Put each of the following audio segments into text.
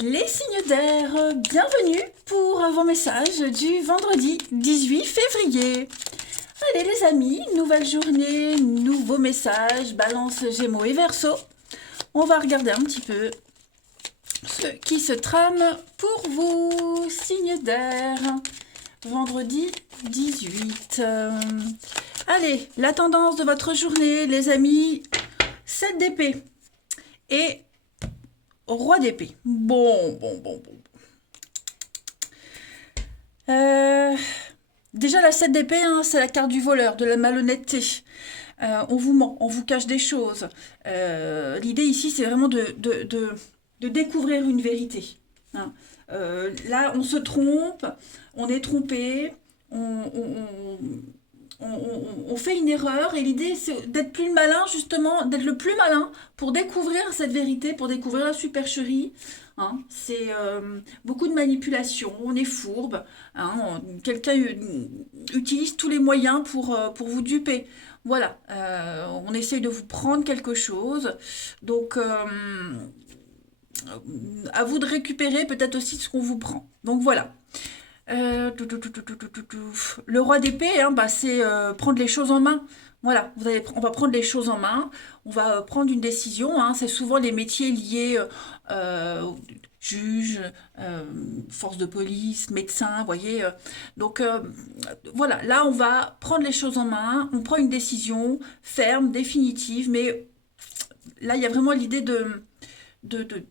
Les signes d'air, bienvenue pour vos messages du vendredi 18 février. Allez les amis, nouvelle journée, nouveaux messages, Balance, Gémeaux et Verseau. On va regarder un petit peu ce qui se trame pour vous, signes d'air. Vendredi 18. Allez, la tendance de votre journée, les amis, 7 d'épée et Roi d'épée. Bon. Déjà, la 7 d'épée, hein, c'est la carte du voleur, de la malhonnêteté. On vous ment, on vous cache des choses. L'idée ici, c'est vraiment de découvrir une vérité. Hein. Là, on se trompe, on est trompé, on fait une erreur et l'idée c'est d'être plus malin justement, d'être le plus malin pour découvrir cette vérité, pour découvrir la supercherie. Hein. C'est beaucoup de manipulation, on est fourbe, hein. Quelqu'un utilise tous les moyens pour vous duper. Voilà, on essaye de vous prendre quelque chose, donc à vous de récupérer peut-être aussi ce qu'on vous prend. Donc voilà. Le roi d'épée, hein, bah, c'est prendre les choses en main. Voilà, on va prendre les choses en main, on va prendre une décision. Hein, c'est souvent les métiers liés juge, force de police, médecin, vous voyez. Donc voilà, là on va prendre les choses en main, on prend une décision ferme, définitive, mais là il y a vraiment l'idée de, de, de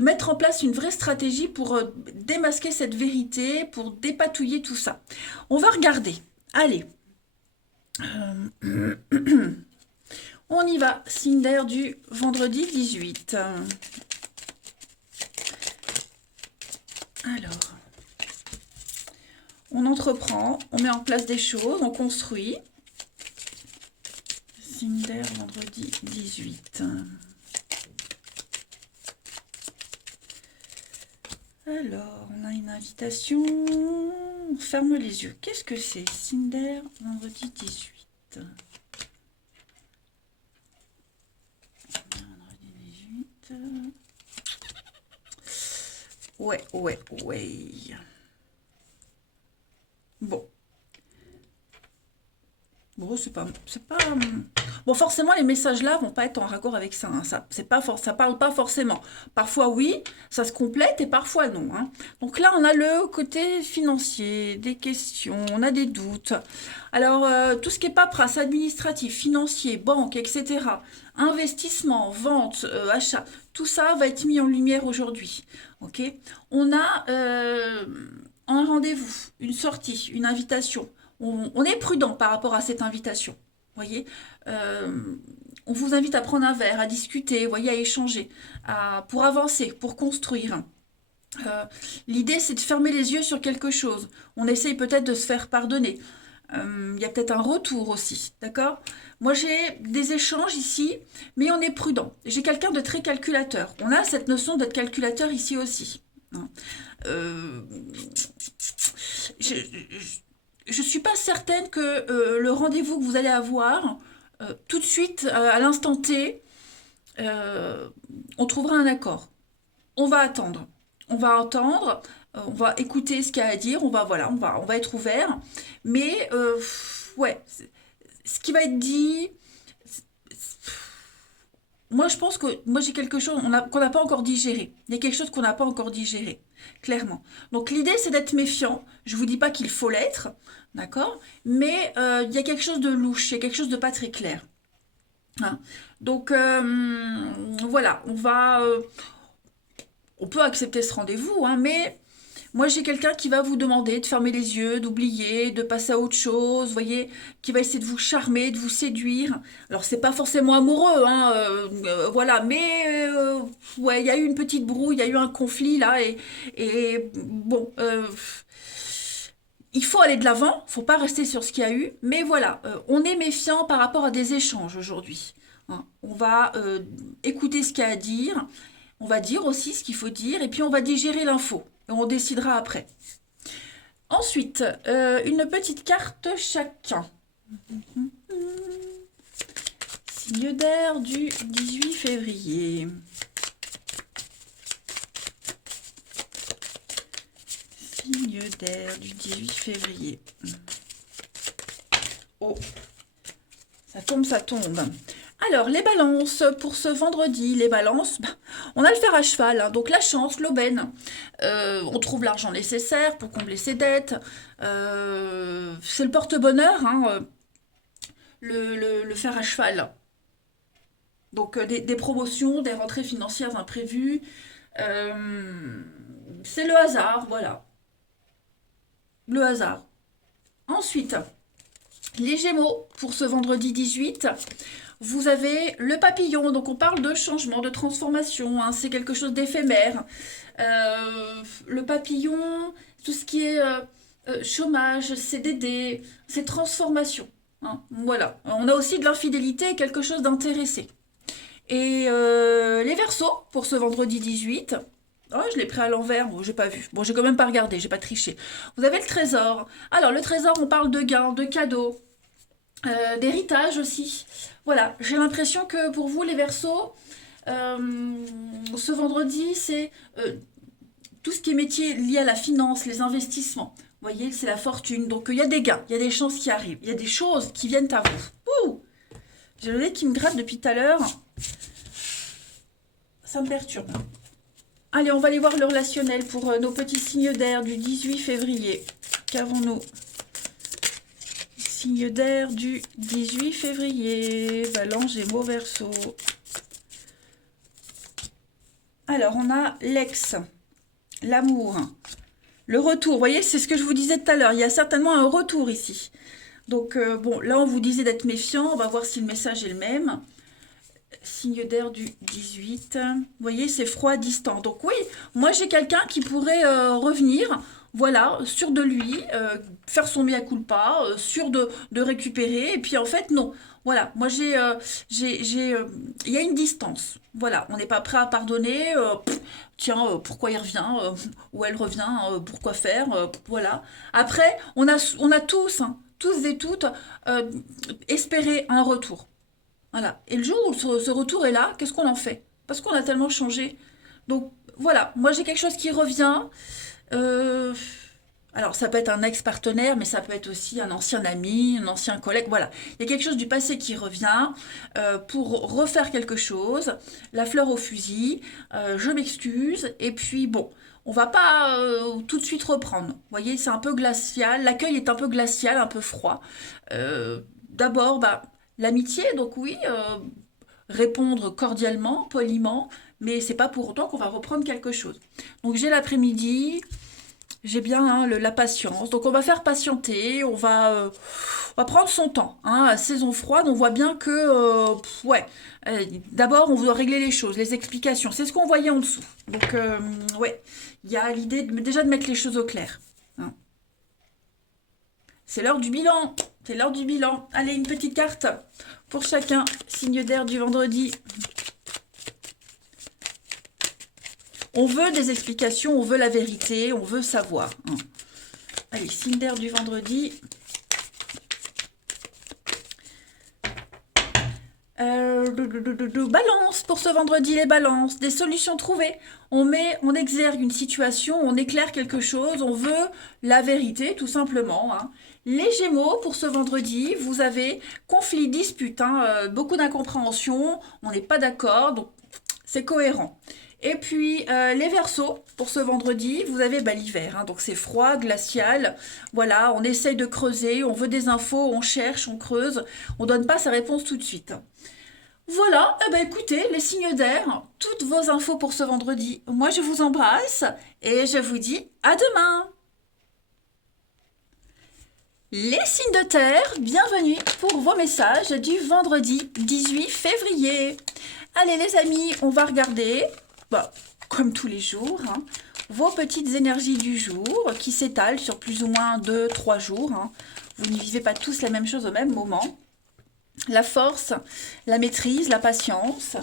mettre en place une vraie stratégie pour démasquer cette vérité, pour dépatouiller tout ça. On va regarder. Allez. On y va. Signe d'air du vendredi 18. Alors. On entreprend, on met en place des choses, on construit. Signe d'air vendredi 18. Alors, on a une invitation. On ferme les yeux. Qu'est-ce que c'est? Cinder, vendredi 18. Vendredi 18. Ouais. Bon. Bon, c'est pas. Bon, forcément, les messages là vont pas être en raccord avec ça. Hein. Ça parle pas forcément. Parfois oui, ça se complète et parfois non. Hein. Donc là, on a le côté financier, des questions, on a des doutes. Alors, tout ce qui est paperasse, administratif, financier, banque, etc. Investissement, vente, achat, tout ça va être mis en lumière aujourd'hui. Ok. On a un rendez-vous, une sortie, une invitation. On est prudent par rapport à cette invitation. Voyez, on vous invite à prendre un verre, à discuter, voyez, à échanger, pour avancer, pour construire. L'idée, c'est de fermer les yeux sur quelque chose. On essaye peut-être de se faire pardonner. Il y a peut-être un retour aussi, d'accord? Moi, j'ai des échanges ici, mais on est prudent. J'ai quelqu'un de très calculateur. On a cette notion d'être calculateur ici aussi. Hein. Euh, je, je suis pas certaine que le rendez-vous que vous allez avoir, tout de suite, à l'instant T, euh, on trouvera un accord. On va attendre. On va entendre, on va écouter ce qu'il y a à dire, on va être ouvert. Mais, ouais, ce qui va être dit, moi je pense que moi j'ai quelque chose qu'on n'a pas encore digéré. Il y a quelque chose qu'on n'a pas encore digéré, clairement. Donc l'idée c'est d'être méfiant. Je vous dis pas qu'il faut l'être, d'accord? Mais il y a quelque chose de louche, il y a quelque chose de pas très clair. Hein. Donc voilà, on peut accepter ce rendez-vous, hein, mais moi, j'ai quelqu'un qui va vous demander de fermer les yeux, d'oublier, de passer à autre chose, vous voyez, qui va essayer de vous charmer, de vous séduire. Alors, c'est pas forcément amoureux, hein, voilà, mais ouais, il y a eu une petite brouille, il y a eu un conflit là, et bon, il faut aller de l'avant, faut pas rester sur ce qu'il y a eu, mais voilà, on est méfiant par rapport à des échanges aujourd'hui. Hein. On va écouter ce qu'il y a à dire, on va dire aussi ce qu'il faut dire, et puis on va digérer l'info. Et on décidera après. Ensuite, une petite carte chacun. Signe d'air du 18 février. d'air du 18 février. Oh, ça tombe, ça tombe. Alors, les balances pour ce vendredi. Les balances, on a le fer à cheval, hein, donc la chance, l'aubaine. On trouve l'argent nécessaire pour combler ses dettes. C'est le porte-bonheur, hein, le fer à cheval. Donc, des promotions, des rentrées financières imprévues. C'est le hasard, voilà. Le hasard. Ensuite, les Gémeaux, pour ce vendredi 18, vous avez le papillon, donc on parle de changement, de transformation, hein, c'est quelque chose d'éphémère. Le papillon, tout ce qui est chômage, CDD, c'est transformation. Hein, voilà, on a aussi de l'infidélité, quelque chose d'intéressé. Et les Verseaux, pour ce vendredi 18, oh, je l'ai pris à l'envers, bon, j'ai pas vu. Bon, j'ai quand même pas regardé, j'ai pas triché. Vous avez le trésor. Alors, le trésor, on parle de gains, de cadeaux, d'héritage aussi. Voilà, j'ai l'impression que pour vous, les Verseaux, ce vendredi, c'est tout ce qui est métier lié à la finance, les investissements. Vous voyez, c'est la fortune. Donc, il y a des gains, il y a des chances qui arrivent, il y a des choses qui viennent à vous. Ouh, j'ai le nez qui me gratte depuis tout à l'heure. Ça me perturbe. Allez, on va aller voir le relationnel pour nos petits signes d'air du 18 février. Qu'avons-nous? Signe d'air du 18 février. Balance, Gémeaux, Verseau. Alors, on a l'ex, l'amour, le retour. Vous voyez, c'est ce que je vous disais tout à l'heure. Il y a certainement un retour ici. Donc, bon, là, on vous disait d'être méfiant. On va voir si le message est le même. Signe d'air du 18. Vous voyez, c'est froid, distant. Donc oui, moi j'ai quelqu'un qui pourrait revenir, voilà, sûr de lui, faire son mea culpa, sûr de récupérer. Et puis en fait, non. Voilà, moi il y a une distance. Voilà, on n'est pas prêt à pardonner. Tiens, pourquoi il revient ou elle revient, pourquoi faire voilà. Après, on a tous, hein, tous et toutes, espéré un retour. Voilà. Et le jour où ce retour est là, qu'est-ce qu'on en fait? Parce qu'on a tellement changé. Donc voilà, moi j'ai quelque chose qui revient. Euh, alors ça peut être un ex-partenaire, mais ça peut être aussi un ancien ami, un ancien collègue. Voilà, il y a quelque chose du passé qui revient pour refaire quelque chose. La fleur au fusil, je m'excuse. Et puis bon, on va pas tout de suite reprendre. Vous voyez, c'est un peu glacial. L'accueil est un peu glacial, un peu froid. D'abord, l'amitié, donc oui, répondre cordialement, poliment, mais c'est pas pour autant qu'on va reprendre quelque chose. Donc j'ai l'après-midi, j'ai bien hein, la patience, donc on va faire patienter, on va prendre son temps. Hein, à saison froide, on voit bien que, ouais, d'abord on doit régler les choses, les explications, c'est ce qu'on voyait en dessous. Donc ouais, il y a l'idée déjà de mettre les choses au clair. Hein. C'est l'heure du bilan. C'est l'heure du bilan. Allez, une petite carte pour chacun. Signe d'air du vendredi. On veut des explications, on veut la vérité, on veut savoir. Allez, signe d'air du vendredi. Balance pour ce vendredi, les balances, des solutions trouvées. On exergue une situation, on éclaire quelque chose, on veut la vérité, tout simplement. Hein. Les Gémeaux, pour ce vendredi, vous avez conflit, dispute, hein, beaucoup d'incompréhension, on n'est pas d'accord, donc c'est cohérent. Et puis les Verseaux, pour ce vendredi, vous avez l'hiver, hein, donc c'est froid, glacial, voilà, on essaye de creuser, on veut des infos, on cherche, on creuse, on donne pas sa réponse tout de suite. Voilà, écoutez, les signes d'air, toutes vos infos pour ce vendredi. Moi, je vous embrasse et je vous dis à demain. Les signes de terre, bienvenue pour vos messages du vendredi 18 février. Allez les amis, on va regarder, comme tous les jours, hein, vos petites énergies du jour qui s'étalent sur plus ou moins 2-3 jours. Hein. Vous n'y vivez pas tous la même chose au même moment. La force, la maîtrise, la patience.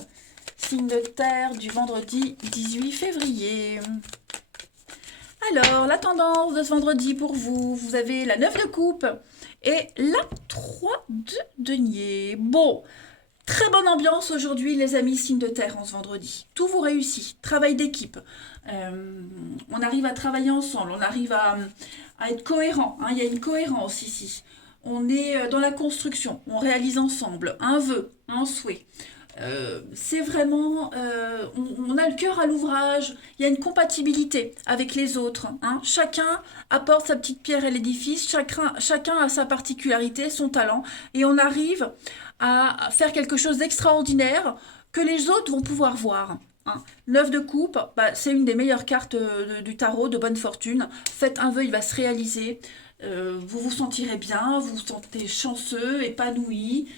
Signe de terre du vendredi 18 février. Alors, la tendance de ce vendredi pour vous, vous avez la 9 de coupe et la 3 de denier. Bon, Très bonne ambiance aujourd'hui, les amis, signe de terre, en ce vendredi. Tout vous réussit. Travail d'équipe. On arrive à travailler ensemble. On arrive à être cohérent, hein. Il y a une cohérence ici. On est dans la construction. On réalise ensemble un vœu, un souhait. C'est vraiment, on a le cœur à l'ouvrage, il y a une compatibilité avec les autres, hein. Chacun apporte sa petite pierre à l'édifice, chacun a sa particularité, son talent, et on arrive à faire quelque chose d'extraordinaire que les autres vont pouvoir voir, hein. 9 de coupe, bah, c'est une des meilleures cartes du tarot, de bonne fortune. Faites un vœu, il va se réaliser. Vous vous sentirez bien, vous vous sentez chanceux, épanoui.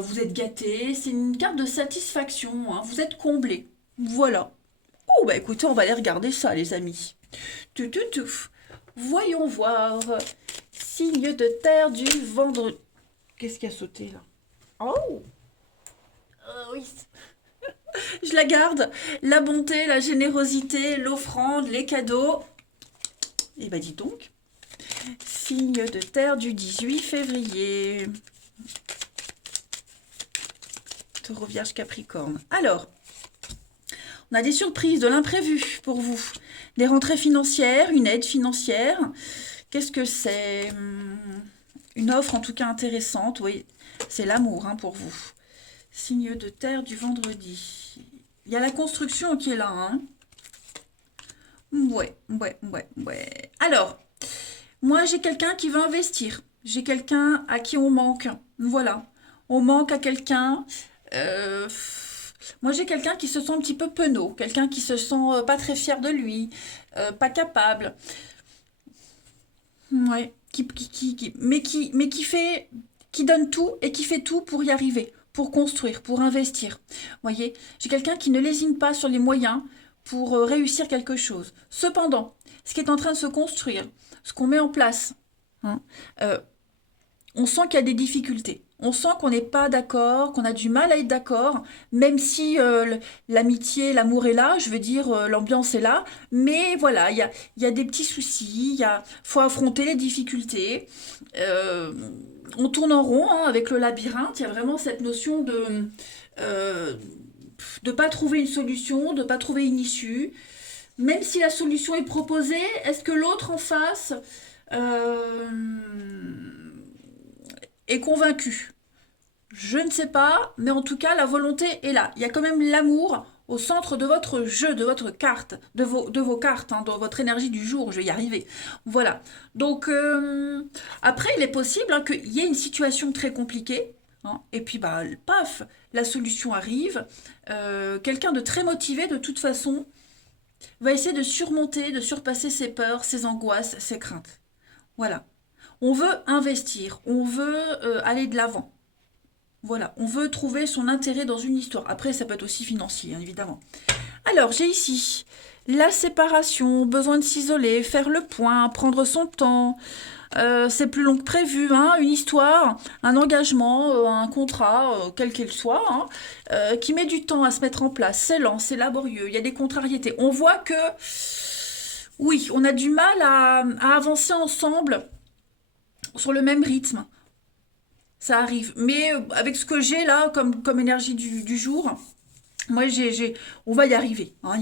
Vous êtes gâté, c'est une carte de satisfaction, hein. Vous êtes comblé. Voilà. Oh, bah écoutez, on va aller regarder ça, les amis. Tout, tout, tout. Voyons voir. Signe de terre du vendredi. Qu'est-ce qui a sauté là? Oh, oui. Je la garde. La bonté, la générosité, l'offrande, les cadeaux. Eh ben dis donc. Signe de terre du 18 février. Taureau, Vierge, Capricorne. Alors, on a des surprises, de l'imprévu pour vous. Des rentrées financières, une aide financière. Qu'est-ce que c'est? Une offre en tout cas intéressante. Oui, c'est l'amour, hein, pour vous. Signe de terre du vendredi. Il y a la construction qui est là, hein. Ouais. Alors, moi j'ai quelqu'un qui veut investir. J'ai quelqu'un à qui on manque. Voilà. On manque à quelqu'un. Euh, Moi, j'ai quelqu'un qui se sent un petit peu penaud, quelqu'un qui se sent pas très fier de lui, pas capable, ouais, mais qui fait, qui donne tout et qui fait tout pour y arriver, pour construire, pour investir. Vous voyez, j'ai quelqu'un qui ne lésine pas sur les moyens pour réussir quelque chose. Cependant, ce qui est en train de se construire, ce qu'on met en place, hein, euh, on sent qu'il y a des difficultés. On sent qu'on n'est pas d'accord, qu'on a du mal à être d'accord, même si l'amitié, l'amour est là, je veux dire, l'ambiance est là. Mais voilà, il y a des petits soucis, faut affronter les difficultés. Euh, on tourne en rond, hein, avec le labyrinthe. Il y a vraiment cette notion euh, de pas trouver une solution, de pas trouver une issue. Même si la solution est proposée, est-ce que l'autre en face euh, est convaincu? Je ne sais pas, mais en tout cas, la volonté est là. Il y a quand même l'amour au centre de votre jeu, de votre carte, de vos cartes, hein, de votre énergie du jour. Je vais y arriver. Voilà. Donc, après, il est possible, hein, qu'il y ait une situation très compliquée, hein, et puis, bah, paf, la solution arrive. Quelqu'un de très motivé, de toute façon, va essayer de surmonter, de surpasser ses peurs, ses angoisses, ses craintes. Voilà. On veut investir, on veut aller de l'avant. Voilà, on veut trouver son intérêt dans une histoire. Après, ça peut être aussi financier, hein, évidemment. Alors, j'ai ici la séparation, besoin de s'isoler, faire le point, prendre son temps. C'est plus long que prévu, hein, une histoire, un engagement, un contrat, quel qu'il soit, hein, qui met du temps à se mettre en place. C'est lent, c'est laborieux, il y a des contrariétés. On voit que, oui, on a du mal à avancer ensemble sur le même rythme. Ça arrive. Mais avec ce que j'ai là, comme énergie du jour, moi, on va y arriver, hein.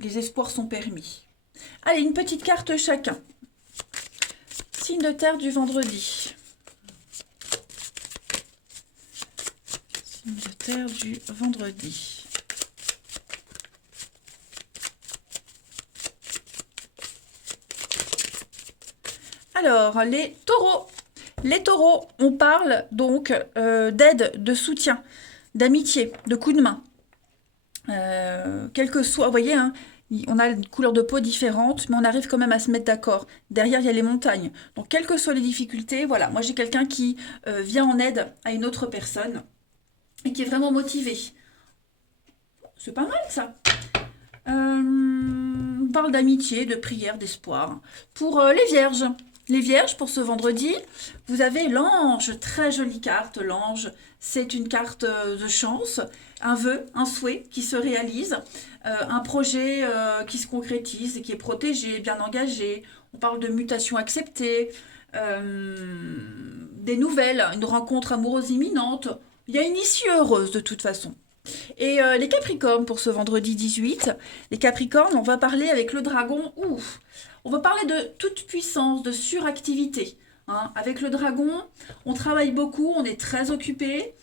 Les espoirs sont permis. Allez, une petite carte chacun. Signe de terre du vendredi. Signe de terre du vendredi. Alors, les taureaux. Les taureaux, on parle donc d'aide, de soutien, d'amitié, de coup de main. Quel que soit, vous voyez, hein, on a une couleur de peau différente, mais on arrive quand même à se mettre d'accord. Derrière, il y a les montagnes. Donc, quelles que soient les difficultés, voilà, moi j'ai quelqu'un qui vient en aide à une autre personne et qui est vraiment motivé. C'est pas mal ça. On parle d'amitié, de prière, d'espoir. Pour les vierges. Les vierges, pour ce vendredi, vous avez l'ange, très jolie carte, l'ange, c'est une carte de chance, un vœu, un souhait qui se réalise, un projet qui se concrétise et qui est protégé, bien engagé, on parle de mutation acceptée, des nouvelles, une rencontre amoureuse imminente, Il y a une issue heureuse de toute façon. Et les Capricornes pour ce vendredi 18, les Capricornes, on va parler avec le dragon, ouf, on va parler de toute puissance, de suractivité. Hein. Avec le dragon, on travaille beaucoup, on est très occupé.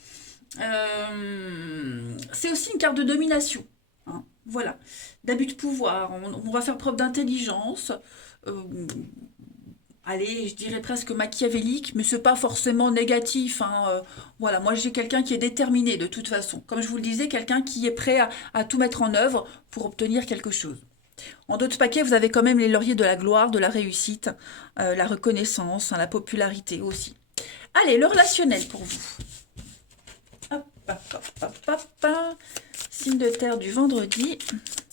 C'est aussi une carte de domination. Hein. Voilà, d'abus de pouvoir, on va faire preuve d'intelligence. Euh, Allez, je dirais presque machiavélique, mais c'est pas forcément négatif. Hein, voilà, moi j'ai quelqu'un qui est déterminé de toute façon. Comme je vous le disais, quelqu'un qui est prêt à tout mettre en œuvre pour obtenir quelque chose. En d'autres paquets, vous avez quand même les lauriers de la gloire, de la réussite, la reconnaissance, hein, la popularité aussi. Allez, le relationnel pour vous. Hop, hop, hop, hop, hop, hop. Signe de terre du vendredi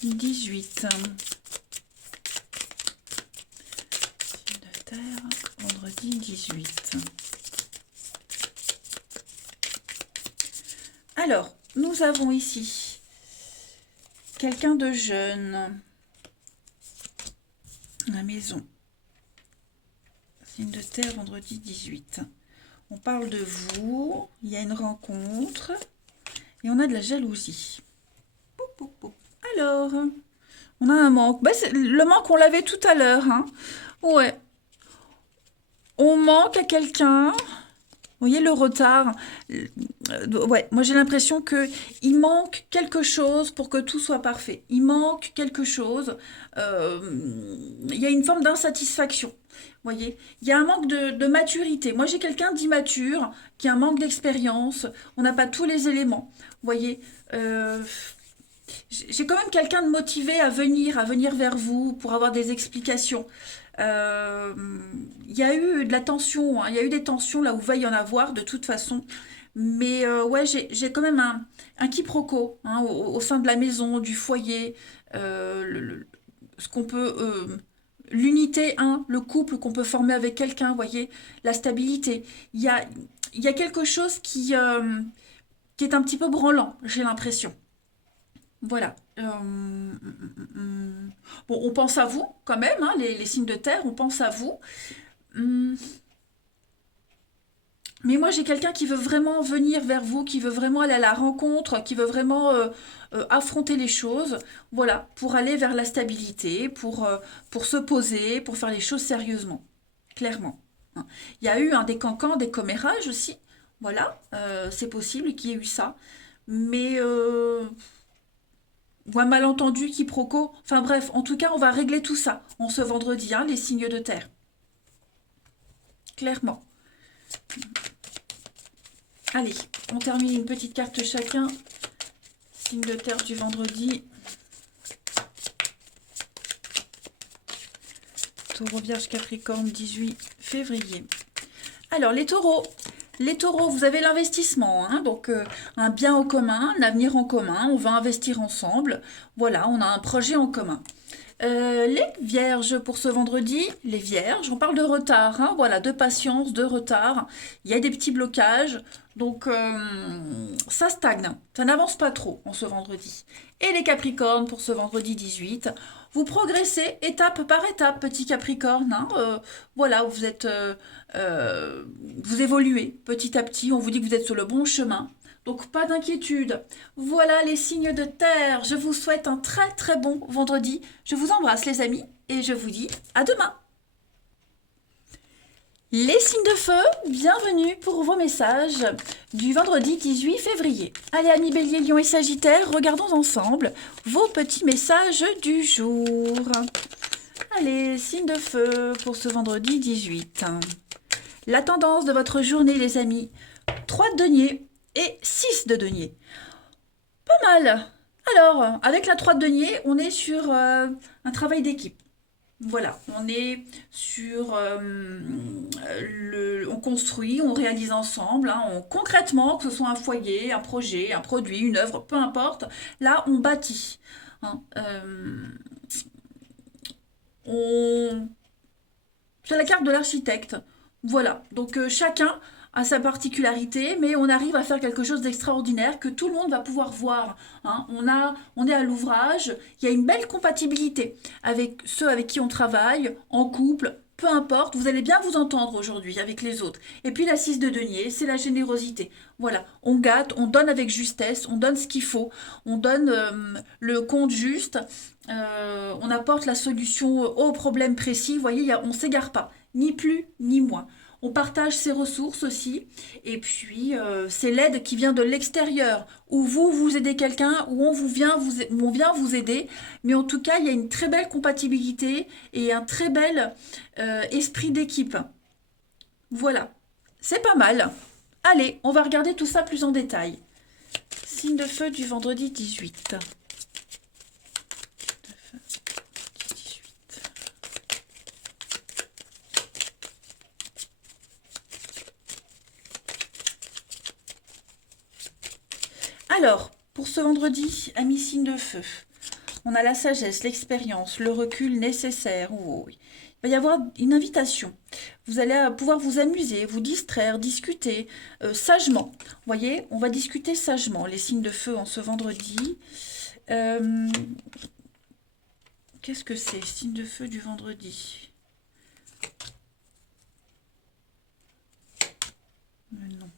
18. Vendredi 18. Alors, nous avons ici quelqu'un de jeune. La maison. Signe de terre, vendredi 18. On parle de vous, il y a une rencontre et on a de la jalousie. Alors, on a un manque. Bah, le manque, on l'avait tout à l'heure. Hein. Ouais. On manque à quelqu'un. Vous voyez le retard. Ouais, moi j'ai l'impression que il manque quelque chose pour que tout soit parfait. Il manque quelque chose. Il y a une forme d'insatisfaction. Vous voyez, il y a un manque de maturité. Moi j'ai quelqu'un d'immature qui a un manque d'expérience. On n'a pas tous les éléments. Vous voyez, j'ai quand même quelqu'un de motivé à venir vers vous pour avoir des explications. Euh, Il y a eu de la tension, hein, il y a eu des tensions là où va y en avoir de toute façon. Mais ouais, j'ai quand même un quiproquo hein, au sein de la maison, du foyer, ce qu'on peut, l'unité, hein, le couple qu'on peut former avec quelqu'un, vous voyez, la stabilité. Il y a quelque chose qui est un petit peu branlant, j'ai l'impression. Voilà. Bon, on pense à vous quand même, hein, les signes de terre, on pense à vous. Hum, Mais moi, j'ai quelqu'un qui veut vraiment venir vers vous, qui veut vraiment aller à la rencontre, qui veut vraiment affronter les choses, voilà, pour aller vers la stabilité, pour se poser, pour faire les choses sérieusement, clairement. Hein. Il y a eu un des cancans, des commérages aussi, voilà, c'est possible qu'il y ait eu ça. Mais ou un malentendu, quiproquo. Enfin bref, en tout cas, on va régler tout ça en ce vendredi, hein, les signes de terre. Clairement. Allez, on termine une petite carte chacun. Signe de terre du vendredi. Taureau, Vierge, Capricorne, 18 février. Alors, les taureaux. Les taureaux, vous avez l'investissement, hein, donc un bien en commun, un avenir en commun, on va investir ensemble. Voilà, on a un projet en commun. Les vierges pour ce vendredi, les vierges, on parle de retard, hein, voilà, de patience, de retard. Il y a des petits blocages, donc ça stagne, ça n'avance pas trop en ce vendredi. Et les capricornes pour ce vendredi 18, vous progressez étape par étape, petit capricorne. Hein, voilà, vous évoluez petit à petit, on vous dit que vous êtes sur le bon chemin. Donc pas d'inquiétude. Voilà les signes de terre. Je vous souhaite un très très bon vendredi. Je vous embrasse les amis et je vous dis à demain. Les signes de feu, bienvenue pour vos messages du vendredi 18 février. Allez amis Bélier, Lion et Sagittaire, regardons ensemble vos petits messages du jour. Allez, signes de feu pour ce vendredi 18. La tendance de votre journée les amis, 3 de denier et 6 de denier. Pas mal. Alors, avec la 3 de denier, on est sur un travail d'équipe. Voilà, on est sur on construit, on réalise ensemble, hein, concrètement, que ce soit un foyer, un projet, un produit, une œuvre, peu importe. Là, on bâtit. Hein, on... C'est la carte de l'architecte. Voilà, donc chacun a sa particularité, mais on arrive à faire quelque chose d'extraordinaire que tout le monde va pouvoir voir. Hein. On est à l'ouvrage, il y a une belle compatibilité avec ceux avec qui on travaille, en couple, peu importe, vous allez bien vous entendre aujourd'hui avec les autres. Et puis la 6 de denier, c'est la générosité. Voilà, on gâte, on donne avec justesse, on donne ce qu'il faut, on donne le compte juste, on apporte la solution au problème précis. Vous voyez, on ne s'égare pas, ni plus ni moins. On partage ses ressources aussi. Et puis, c'est l'aide qui vient de l'extérieur, où vous aidez quelqu'un, où on vient vous aider. Mais en tout cas, il y a une très belle compatibilité et un très bel esprit d'équipe. Voilà, c'est pas mal. Allez, on va regarder tout ça plus en détail. Signe de feu du vendredi 18. Alors, pour ce vendredi, amis signe de feu, on a la sagesse, l'expérience, le recul nécessaire. Oh, oui. Il va y avoir une invitation. Vous allez pouvoir vous amuser, vous distraire, discuter sagement. Vous voyez, on va discuter sagement. Les signes de feu en ce vendredi. Qu'est-ce que c'est, signe de feu du vendredi? Non.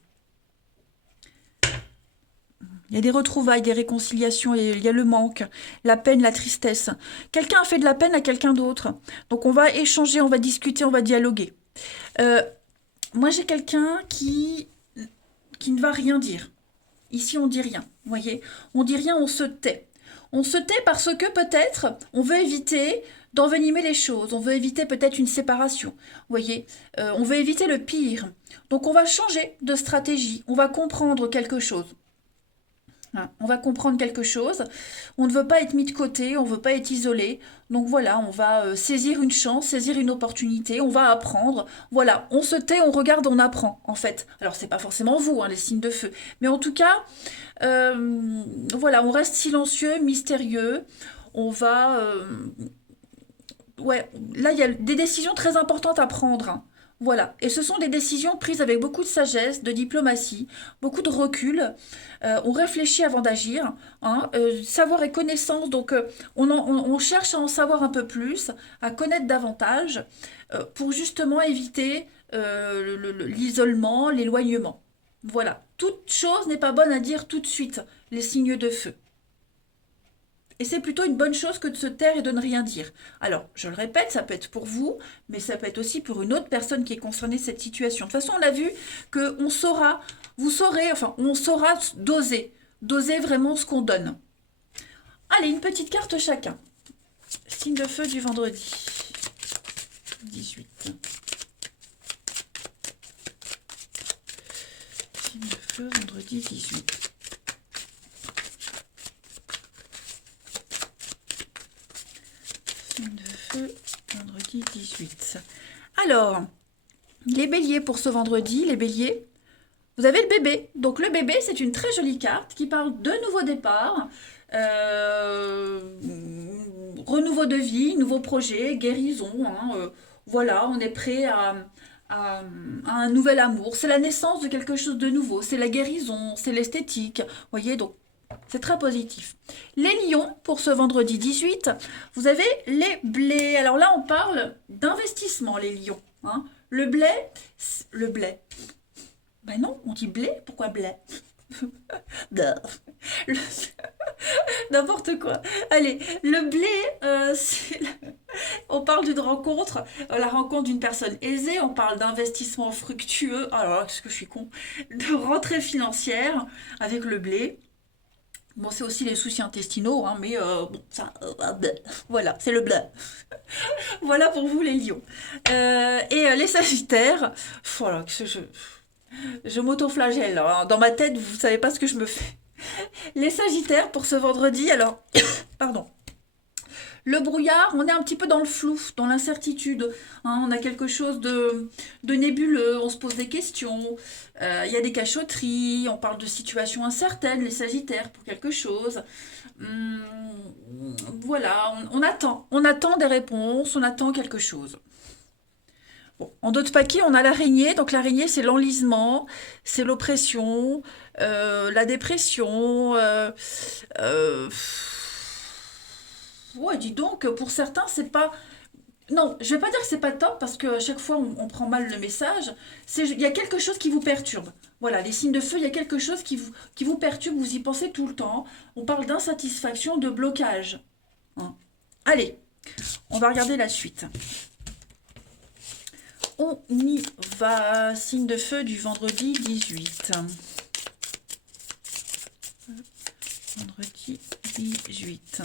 Il y a des retrouvailles, des réconciliations, et il y a le manque, la peine, la tristesse. Quelqu'un a fait de la peine à quelqu'un d'autre. Donc on va échanger, on va discuter, on va dialoguer. Euh, Moi j'ai quelqu'un qui ne va rien dire. Ici on dit rien, vous voyez. On dit rien, on se tait. On se tait parce que peut-être on veut éviter d'envenimer les choses. On veut éviter peut-être une séparation, vous voyez. On veut éviter le pire. Donc on va changer de stratégie. On va comprendre quelque chose. Hein, on va comprendre quelque chose, on ne veut pas être mis de côté, on ne veut pas être isolé, donc voilà, on va saisir une chance, saisir une opportunité, on va apprendre, voilà, on se tait, on regarde, on apprend, en fait. Alors c'est pas forcément vous, hein, les signes de feu, mais en tout cas, voilà, on reste silencieux, mystérieux, on va... ouais, là, il y a des décisions très importantes à prendre, hein. Voilà, et ce sont des décisions prises avec beaucoup de sagesse, de diplomatie, beaucoup de recul. On réfléchit avant d'agir, hein, savoir et connaissance. Donc, on cherche à en savoir un peu plus, à connaître davantage, pour justement éviter l'isolement, l'éloignement. Voilà, toute chose n'est pas bonne à dire tout de suite, les signes de feu. Et c'est plutôt une bonne chose que de se taire et de ne rien dire. Alors, je le répète, ça peut être pour vous, mais ça peut être aussi pour une autre personne qui est concernée de cette situation. De toute façon, on a vu que on saura, vous saurez, enfin, on saura doser vraiment ce qu'on donne. Allez, une petite carte chacun. Signe de feu du vendredi 18. Signe de feu, vendredi 18. Vendredi 18. Alors, les béliers pour ce vendredi, les béliers, vous avez le bébé. Donc le bébé, c'est une très jolie carte qui parle de nouveau départ, renouveau de vie, nouveau projet, guérison. Hein, voilà, on est prêt à un nouvel amour. C'est la naissance de quelque chose de nouveau. C'est la guérison, c'est l'esthétique. Vous voyez, donc c'est très positif. Les lions, pour ce vendredi 18, vous avez les blés. Alors là, on parle d'investissement, les lions. Hein. Le blé. Ben non, on dit blé, pourquoi blé? Le- N'importe quoi. Allez, le blé, on parle d'une rencontre, la rencontre d'une personne aisée, on parle d'investissement fructueux, alors est-ce que je suis con, de rentrée financière avec le blé. Bon, c'est aussi les soucis intestinaux, hein, mais bon, ça, voilà, c'est le blé. Voilà pour vous les lions. Et les sagittaires, voilà, je m'auto-flagelle, hein. Dans ma tête, vous savez pas ce que je me fais. Les sagittaires pour ce vendredi, alors, pardon. Le brouillard, on est un petit peu dans le flou, dans l'incertitude. Hein, on a quelque chose de nébuleux, on se pose des questions. Il y a des cachotteries, on parle de situations incertaines, les sagittaires, pour quelque chose. Hum, voilà, on attend des réponses, on attend quelque chose. Bon, en d'autres paquets, on a l'araignée. Donc l'araignée, c'est l'enlisement, c'est l'oppression, la dépression. Euh, ouais, dis donc, pour certains, c'est pas. Non, je vais pas dire que c'est pas top parce que à chaque fois on prend mal le message. Il y a quelque chose qui vous perturbe. Voilà, les signes de feu, il y a quelque chose qui vous perturbe, vous y pensez tout le temps. On parle d'insatisfaction, de blocage. Hein. Allez, on va regarder la suite. On y va. Signe de feu du vendredi 18. Vendredi 18.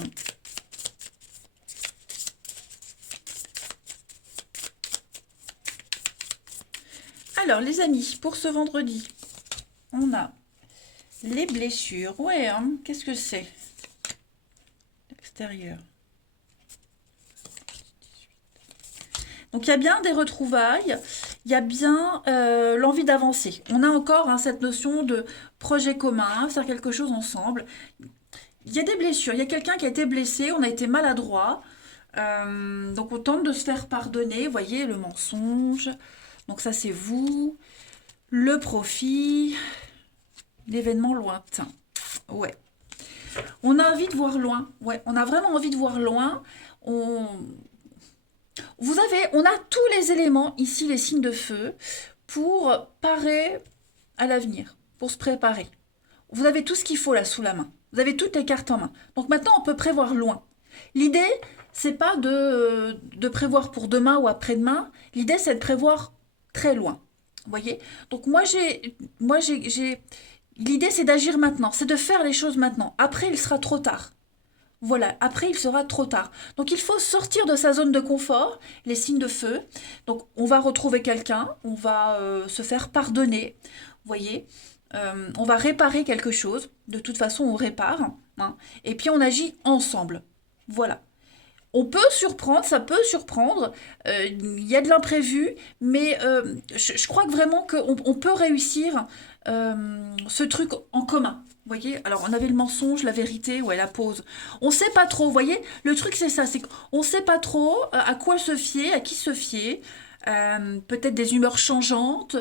Alors, les amis, pour ce vendredi, on a les blessures. Ouais, hein, qu'est-ce que c'est? L'extérieur. Donc, il y a bien des retrouvailles, il y a bien l'envie d'avancer. On a encore hein, cette notion de projet commun, faire quelque chose ensemble. Il y a des blessures, il y a quelqu'un qui a été blessé, on a été maladroit. Donc, on tente de se faire pardonner. Vous voyez, le mensonge. Donc, ça, c'est vous. Le profit. L'événement lointain. Ouais. On a envie de voir loin. Ouais, on a vraiment envie de voir loin. On a tous les éléments, ici les signes de feu, pour parer à l'avenir, pour se préparer. Vous avez tout ce qu'il faut là sous la main. Vous avez toutes les cartes en main. Donc maintenant, on peut prévoir loin. L'idée, c'est pas de prévoir pour demain ou après-demain. L'idée, c'est de prévoir très loin. Vous voyez? Donc l'idée, c'est d'agir maintenant, c'est de faire les choses maintenant. Après, il sera trop tard. Voilà, après il sera trop tard. Donc il faut sortir de sa zone de confort, les signes de feu. Donc on va retrouver quelqu'un, on va se faire pardonner, vous voyez. On va réparer quelque chose, de toute façon on répare, hein. Et puis on agit ensemble. Voilà. On peut surprendre, ça peut surprendre, il y a de l'imprévu, mais je crois que vraiment qu'on peut réussir ce truc en commun. Vous voyez, alors on avait le mensonge, la vérité, ouais, la pause. On sait pas trop, vous voyez, le truc c'est ça, c'est qu'on sait pas trop à quoi se fier, à qui se fier. Peut-être des humeurs changeantes,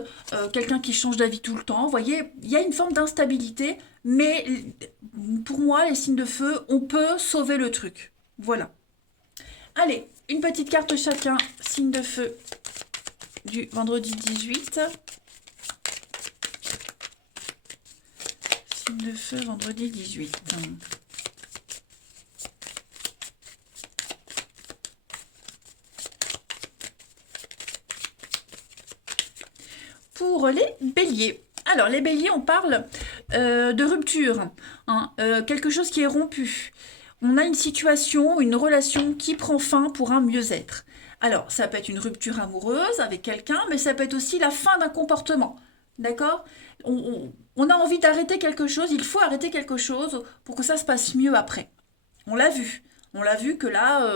quelqu'un qui change d'avis tout le temps. Vous voyez, il y a une forme d'instabilité, mais pour moi, les signes de feu, on peut sauver le truc. Voilà. Allez, une petite carte chacun, signe de feu du vendredi 18. Signe de feu, vendredi 18. Pour les béliers. Alors, les béliers, on parle de rupture, hein, quelque chose qui est rompu. On a une situation, une relation qui prend fin pour un mieux-être. Alors, ça peut être une rupture amoureuse avec quelqu'un, mais ça peut être aussi la fin d'un comportement. D'accord? On a envie d'arrêter quelque chose, il faut arrêter quelque chose pour que ça se passe mieux après. On l'a vu. On l'a vu que là,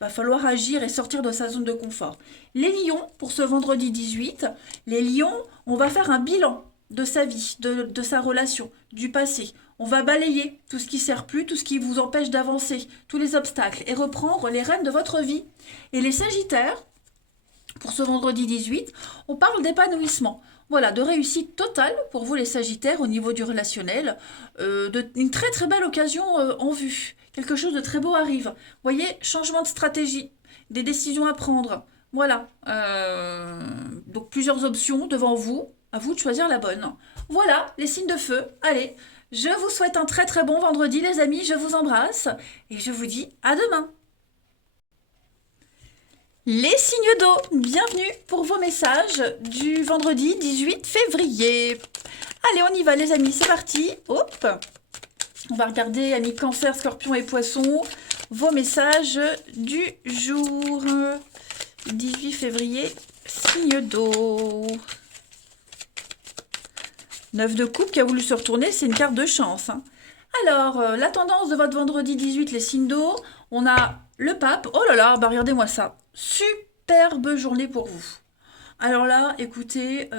va falloir agir et sortir de sa zone de confort. Les lions, pour ce vendredi 18, les lions, on va faire un bilan de sa vie, de sa relation, du passé. On va balayer tout ce qui ne sert plus, tout ce qui vous empêche d'avancer, tous les obstacles, et reprendre les rênes de votre vie. Et les sagittaires, pour ce vendredi 18, on parle d'épanouissement. Voilà, de réussite totale pour vous les sagittaires au niveau du relationnel, une très très belle occasion en vue. Quelque chose de très beau arrive. Vous voyez, changement de stratégie, des décisions à prendre. Voilà, donc plusieurs options devant vous, à vous de choisir la bonne. Voilà, les signes de feu. Allez, je vous souhaite un très très bon vendredi les amis, je vous embrasse et je vous dis à demain. Les signes d'eau, bienvenue pour vos messages du vendredi 18 février. Allez, on y va les amis, c'est parti. Hop. On va regarder amis cancer, scorpion et poisson, vos messages du jour 18 février, signe d'eau. 9 de coupe qui a voulu se retourner, c'est une carte de chance. Hein. Alors, la tendance de votre vendredi 18, les signes d'eau, on a le pape. Oh là là, bah regardez-moi ça. Superbe journée pour vous. Alors là, écoutez,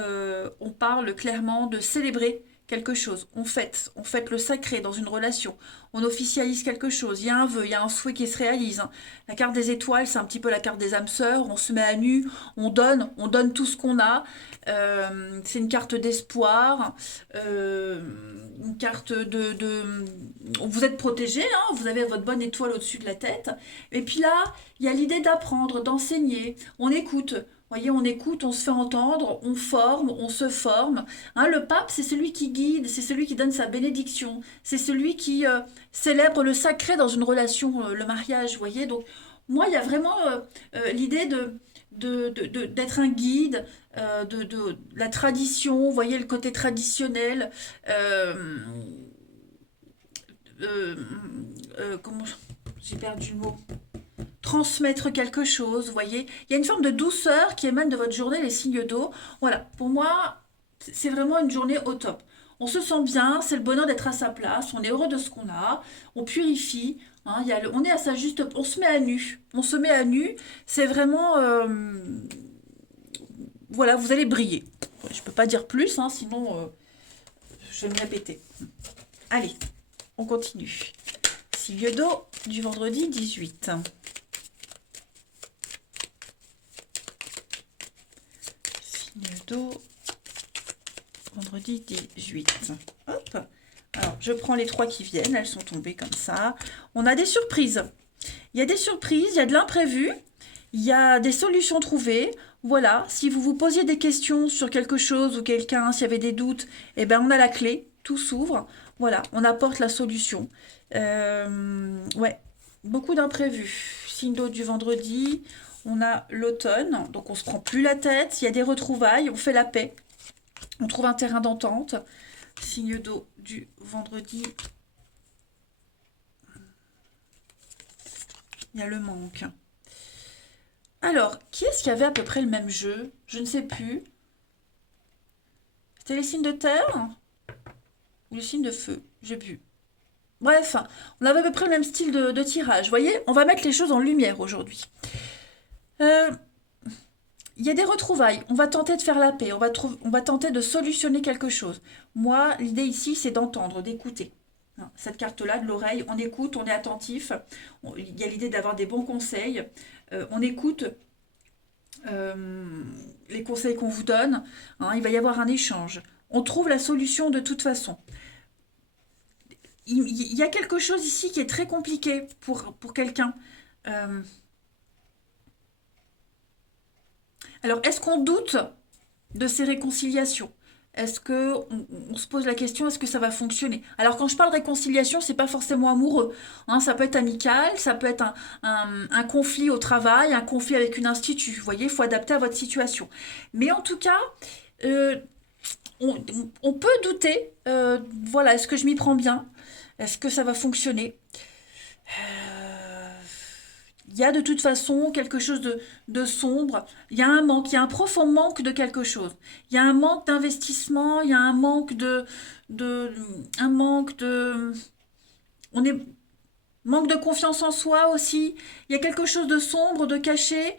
on parle clairement de célébrer quelque chose, on fête le sacré dans une relation, on officialise quelque chose, il y a un vœu, il y a un souhait qui se réalise, hein. La carte des étoiles, c'est un petit peu la carte des âmes sœurs, on se met à nu, on donne tout ce qu'on a. C'est une carte d'espoir, une carte vous êtes protégé, hein, vous avez votre bonne étoile au-dessus de la tête. Et puis là, il y a l'idée d'apprendre, d'enseigner, on écoute. Voyez, on écoute, on se fait entendre, on forme, on se forme. Hein, le pape, c'est celui qui guide, c'est celui qui donne sa bénédiction, c'est celui qui célèbre le sacré dans une relation, le mariage, vous voyez. Donc, moi, il y a vraiment l'idée d'être un guide, de la tradition, vous voyez, le côté traditionnel. euh, euh, comment j'ai perdu le mot, transmettre quelque chose, vous voyez. Il y a une forme de douceur qui émane de votre journée, les signes d'eau. Voilà, pour moi, c'est vraiment une journée au top. On se sent bien, c'est le bonheur d'être à sa place, on est heureux de ce qu'on a, on purifie, hein, on est à sa juste, on se met à nu, on se met à nu, c'est vraiment, voilà, vous allez briller. Je ne peux pas dire plus, hein, sinon je vais me répéter. Allez, on continue. Signe d'eau du vendredi 18. Signe d'eau, vendredi 18. Hop. Alors, je prends les trois qui viennent, elles sont tombées comme ça. On a des surprises. Il y a des surprises, il y a de l'imprévu, il y a des solutions trouvées. Voilà, si vous vous posiez des questions sur quelque chose ou quelqu'un, s'il y avait des doutes, eh ben on a la clé, tout s'ouvre. Voilà, on apporte la solution. Ouais, beaucoup d'imprévus. Signe d'eau du vendredi, on a l'automne, donc on se prend plus la tête, il y a des retrouvailles, on fait la paix, on trouve un terrain d'entente. Signe d'eau du vendredi, il y a le manque. Alors, qui est-ce qui avait à peu près le même jeu? Je ne sais plus. C'était les signes de terre ou les signes de feu? J'ai plus. Bref, on avait à peu près le même style de tirage. Vous voyez, on va mettre les choses en lumière aujourd'hui. Euh, Il y a des retrouvailles. On va tenter de faire la paix. On va tenter de solutionner quelque chose. Moi, l'idée ici, c'est d'entendre, d'écouter. Hein, cette carte-là, de l'oreille, on écoute, on est attentif. Il y a l'idée d'avoir des bons conseils. On écoute les conseils qu'on vous donne. Hein, il va y avoir un échange. On trouve la solution de toute façon. Il y a quelque chose ici qui est très compliqué pour quelqu'un. Euh, alors, est-ce qu'on doute de ces réconciliations? Est-ce que on se pose la question, est-ce que ça va fonctionner? Alors quand je parle réconciliation, c'est pas forcément amoureux, hein, ça peut être amical, ça peut être un conflit au travail, un conflit avec une institut. Vous voyez, il faut adapter à votre situation. Mais en tout cas, euh, on peut douter. Voilà, est-ce que je m'y prends bien? Est-ce que ça va fonctionner? Euh, Il y a de toute façon quelque chose de sombre. Il y a un manque, il y a un profond manque de quelque chose. Il y a un manque d'investissement, il y a de, un manque de, on est, manque de confiance en soi aussi. Il y a quelque chose de sombre, de caché.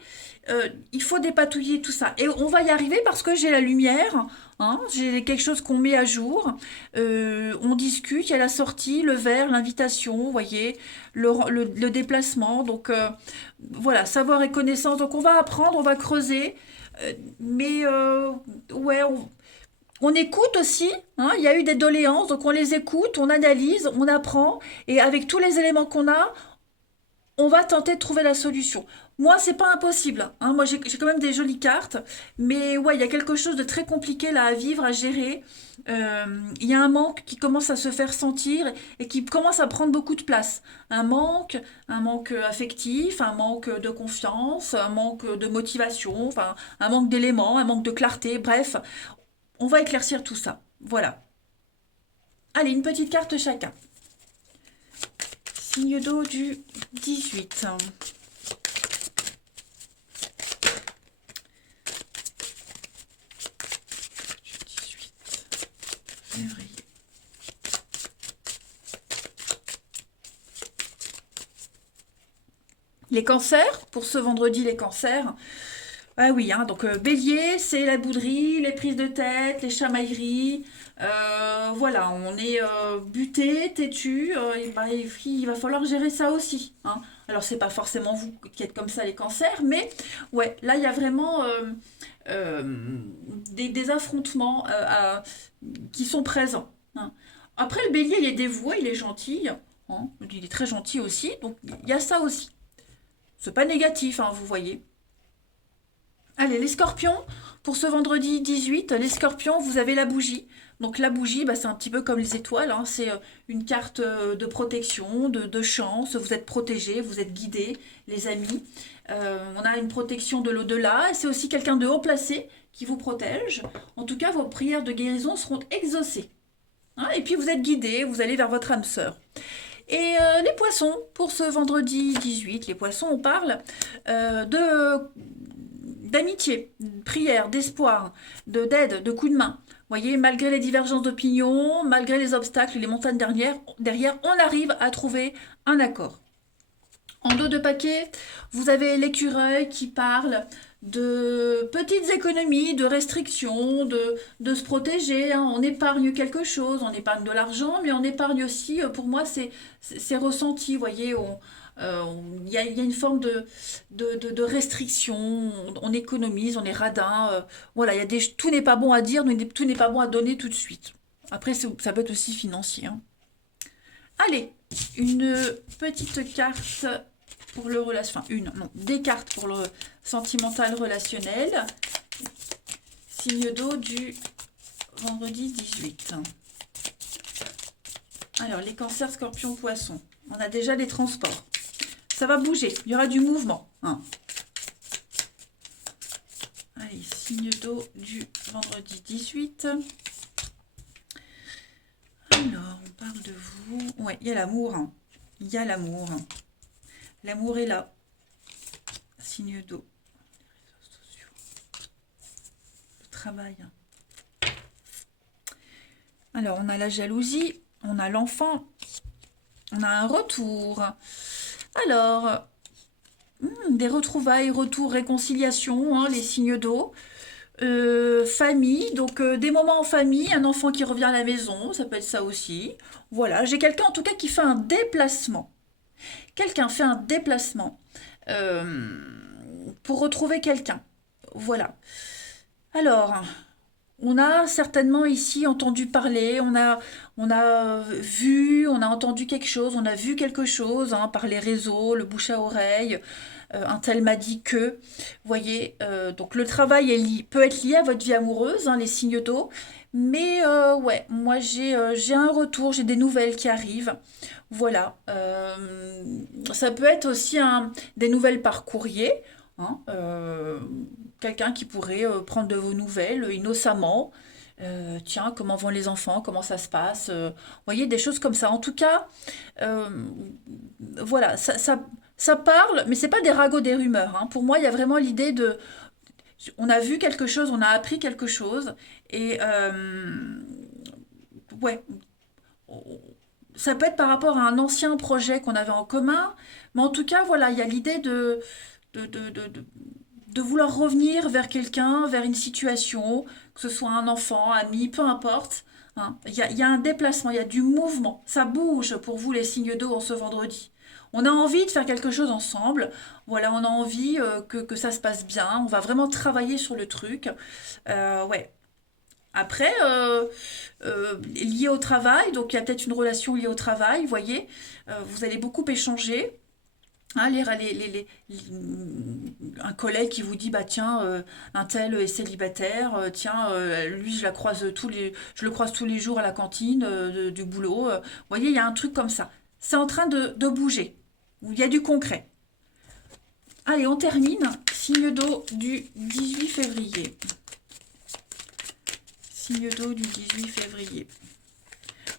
Il faut dépatouiller tout ça. Et on va y arriver parce que j'ai la lumière. Hein, j'ai quelque chose qu'on met à jour. On discute, il y a la sortie, le verre, l'invitation, vous voyez, le déplacement. Donc voilà, savoir et connaissance. Donc on va apprendre, on va creuser. Mais ouais, on écoute aussi, hein, il y a eu des doléances, donc on les écoute, on analyse, on apprend, et avec tous les éléments qu'on a, on va tenter de trouver la solution. Moi, c'est pas impossible, hein. Moi, j'ai quand même des jolies cartes, mais ouais, il y a quelque chose de très compliqué là à vivre, à gérer. Il y a un manque qui commence à se faire sentir et qui commence à prendre beaucoup de place. Un manque affectif, un manque de confiance, un manque de motivation, enfin, un manque d'éléments, un manque de clarté. Bref, on va éclaircir tout ça. Voilà. Allez, une petite carte chacun. Signe d'eau du 18. Du 18 février. Les cancers, pour ce vendredi, les cancers. Ah oui, hein, donc bélier, c'est la bouderie, les prises de tête, les chamailleries. Voilà, on est buté, têtu. Et ben, il va falloir gérer ça aussi, hein. Alors, c'est pas forcément vous qui êtes comme ça les cancers, mais ouais, là, il y a vraiment euh, des affrontements qui sont présents, hein. Après, le bélier, il est dévoué, il est gentil, hein. Il est très gentil aussi, donc il y a ça aussi. C'est pas négatif, hein, vous voyez. Allez, les scorpions, pour ce vendredi 18, les scorpions, vous avez la bougie. Donc la bougie, bah, c'est un petit peu comme les étoiles, hein, c'est une carte de protection, de chance, vous êtes protégés, vous êtes guidés, les amis. On a une protection de l'au-delà, et c'est aussi quelqu'un de haut placé qui vous protège. En tout cas, vos prières de guérison seront exaucées, hein. Et puis vous êtes guidés, vous allez vers votre âme sœur. Et les poissons, pour ce vendredi 18, les poissons, on parle de d'amitié, de prière, d'espoir, d'aide, de coups de main. Vous voyez, malgré les divergences d'opinion, malgré les obstacles, les montagnes derrière, on arrive à trouver un accord. En dos de paquet, vous avez l'écureuil qui parle de petites économies, de restrictions, de se protéger, hein. On épargne quelque chose, on épargne de l'argent, mais on épargne aussi, pour moi, c'est ressenti, vous voyez, il y a une forme de restriction, on économise, on est radin, voilà, tout n'est pas bon à dire, tout n'est pas bon à donner tout de suite. Après, ça peut être aussi financier, hein. Allez, une petite carte pour le relation, enfin non, des cartes pour le sentimental relationnel. Signe d'eau du vendredi 18. Alors, les cancers, scorpions, poissons. On a déjà des transports. Ça va bouger, il y aura du mouvement, hein. Allez, signe d'eau du vendredi 18. Alors, on parle de vous. Ouais, il y a l'amour, hein. Il y a l'amour. L'amour est là. Signe d'eau. Le travail. Alors, on a la jalousie, on a l'enfant, on a un retour. Alors, des retrouvailles, retour, réconciliation, hein, les signes d'eau. Famille, donc des moments en famille, un enfant qui revient à la maison, ça peut être ça aussi. Voilà, j'ai quelqu'un en tout cas qui fait un déplacement. Quelqu'un fait un déplacement euh, pour retrouver quelqu'un. Voilà. Alors, on a certainement ici entendu parler, on a vu, on a entendu quelque chose, on a vu quelque chose, hein, par les réseaux, le bouche à oreille. Un tel m'a dit que, vous voyez, donc le travail peut être lié à votre vie amoureuse, hein, les signes d'eau. Mais ouais, moi j'ai un retour, j'ai des nouvelles qui arrivent. Voilà. Ça peut être aussi des nouvelles par courrier, hein, quelqu'un qui pourrait prendre de vos nouvelles innocemment. Tiens, comment vont les enfants? Comment ça se passe? Vous voyez, des choses comme ça. En tout cas, euh, voilà, ça parle, mais c'est pas des ragots, des rumeurs, hein. Pour moi, il y a vraiment l'idée de, on a vu quelque chose, on a appris quelque chose, et ouais, ça peut être par rapport à un ancien projet qu'on avait en commun, mais en tout cas, voilà, il y a l'idée de, de, de, de- de vouloir revenir vers quelqu'un, vers une situation, que ce soit un enfant, ami, peu importe, hein. Il y a un déplacement, il y a du mouvement. Ça bouge pour vous, les signes d'eau, en ce vendredi. On a envie de faire quelque chose ensemble. Voilà, on a envie que ça se passe bien. On va vraiment travailler sur le truc. Ouais. Après, lié au travail, donc il y a peut-être une relation liée au travail, vous voyez. Vous allez beaucoup échanger. Hein, un collègue qui vous dit, bah tiens, un tel est célibataire, tiens, lui je le croise tous les jours à la cantine du boulot. Vous voyez, il y a un truc comme ça. C'est en train de bouger. Il y a du concret. Allez, on termine. Signe d'eau du 18 février. Signe d'eau du 18 février.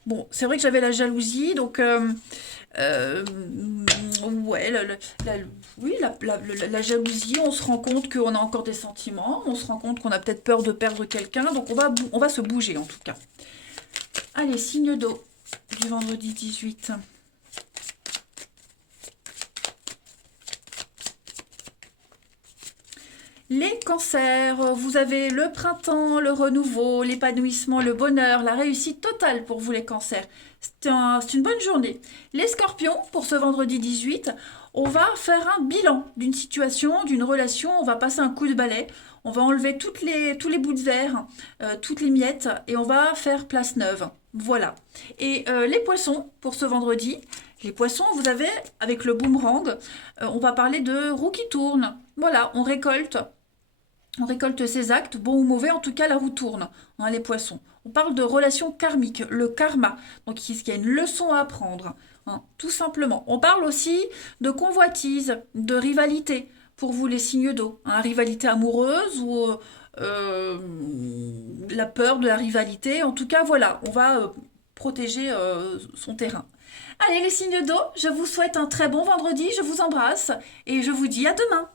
Bon, c'est vrai que j'avais la jalousie, donc euh, ouais, oui, la jalousie, on se rend compte qu'on a encore des sentiments, on se rend compte qu'on a peut-être peur de perdre quelqu'un, donc on va se bouger en tout cas. Allez, signe d'eau du vendredi 18. Les cancers, vous avez le printemps, le renouveau, l'épanouissement, le bonheur, la réussite totale pour vous les cancers. C'est une bonne journée. Les scorpions, pour ce vendredi 18, on va faire un bilan d'une situation, d'une relation, on va passer un coup de balai, on va enlever tous les bouts de verre, toutes les miettes, et on va faire place neuve. Voilà. Et les poissons, pour ce vendredi, les poissons, vous avez, avec le boomerang, on va parler de roue qui tourne. Voilà, on récolte ses actes, bons ou mauvais, en tout cas la roue tourne, hein, les poissons. On parle de relations karmiques, le karma, donc il y a une leçon à apprendre, hein, tout simplement. On parle aussi de convoitise, de rivalité, pour vous les signes d'eau, hein, rivalité amoureuse ou euh, la peur de la rivalité. En tout cas, voilà, on va protéger son terrain. Allez les signes d'eau, je vous souhaite un très bon vendredi, je vous embrasse et je vous dis à demain.